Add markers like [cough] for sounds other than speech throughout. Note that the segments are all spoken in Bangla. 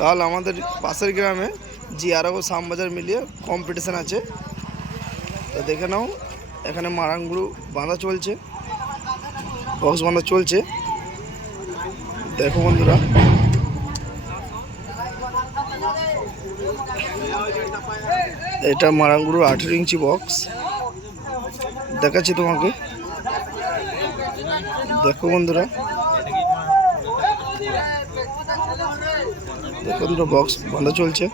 কাল আমাদের পাশের গ্রামে জিয়ারা ও শ্যামবাজার মিলিয়ে কম্পিটিশান আছে। তো দেখে নাও, এখানে মারাঙ্গুরু বাঁধা চলছে বক্স বাঁধা চলছে। দেখো বন্ধুরা। এটা মারাঙ্গুরুর আঠেরো ইঞ্চি বক্স দেখাচ্ছি তোমাকে। দেখো বন্ধুরা। দেখো বন্ধুরা বক্স বাঁধা চলছে।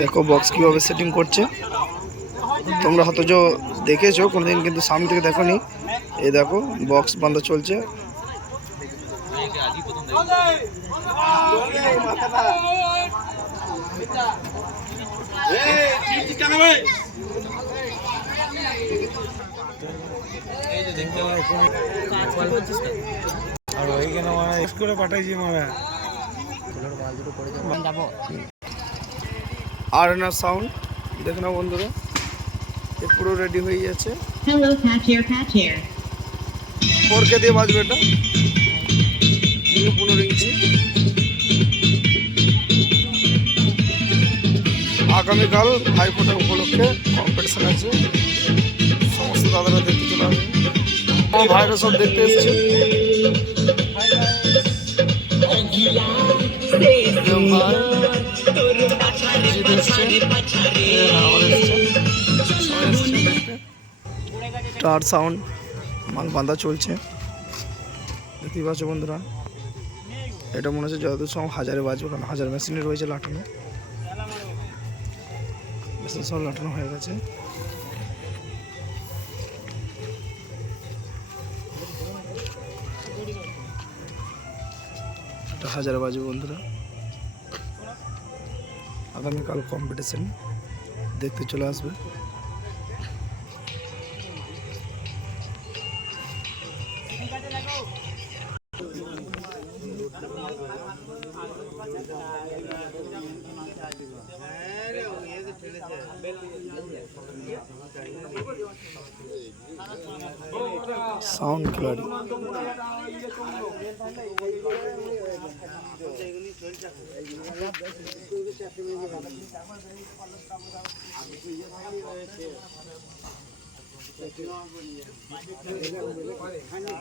দেখো বক্স কীভাবে সেটিং করছে। তোমরা হয়তো যে দেখেছ, কোনোদিন কিন্তু সামনে থেকে দেখো নি এই দেখো বক্স বাঁধা চলছে আর ওইখানে মানে করে পাঠাইছি মানে আর না সাউন্ড দেখে নাও বন্ধুরা। এ পুরো রেডি হয়ে যাচ্ছে Hello, Catchier, Catchier. ফোর কে দিয়ে বাজবে এটা। পনেরো ইঞ্চি আগামীকাল ভাইফোঁটা উপলক্ষে কম্পিটিশন আছে। সমস্ত দাদারা দেখতে চলে আসবে। আমার ভাইরা সব দেখতে এসছে। স্টার সাউন্ড, মাল বাঁধা চলছে। দেখতেই পাচ্ছ বন্ধুরা, এটা মনে হচ্ছে যতদূর সময় হাজারে বাজবে, কারণ হাজার মেশিনে রয়েছে লাটানো। মেশিন সব লাটানো হয়ে গেছে। এটা হাজারে বাজবে বন্ধুরা। আগামীকাল কম্পিটিশন দেখতে চলে আসবে। সাউন্ড ক্লারি। হ্যালো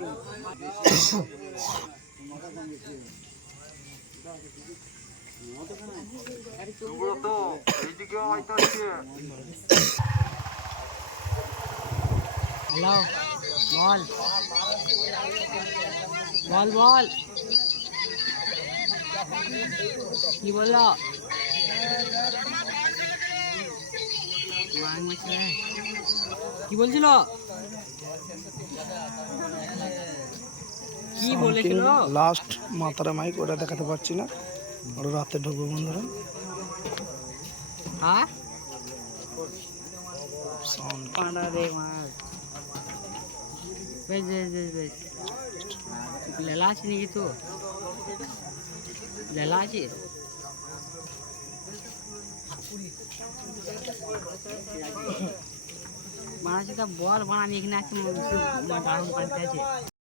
[coughs] বল। বল বল। কি বলল? কি বলছিল? কি বলেছিল? লাস্ট মাথারা মাইক ওটা দেখাতে পারছি না। ওরা রাতে ঢুকবো বন্ধুরা। হ্যাঁ? সাউন্ড পান্ডা রে মাছ বেশ বেশ বেশ বেশ লেলা আছে নাকি তো লেলা আছিস বানাচ্ছি তা বল এখানে আছে দারুণ পানিতে আছে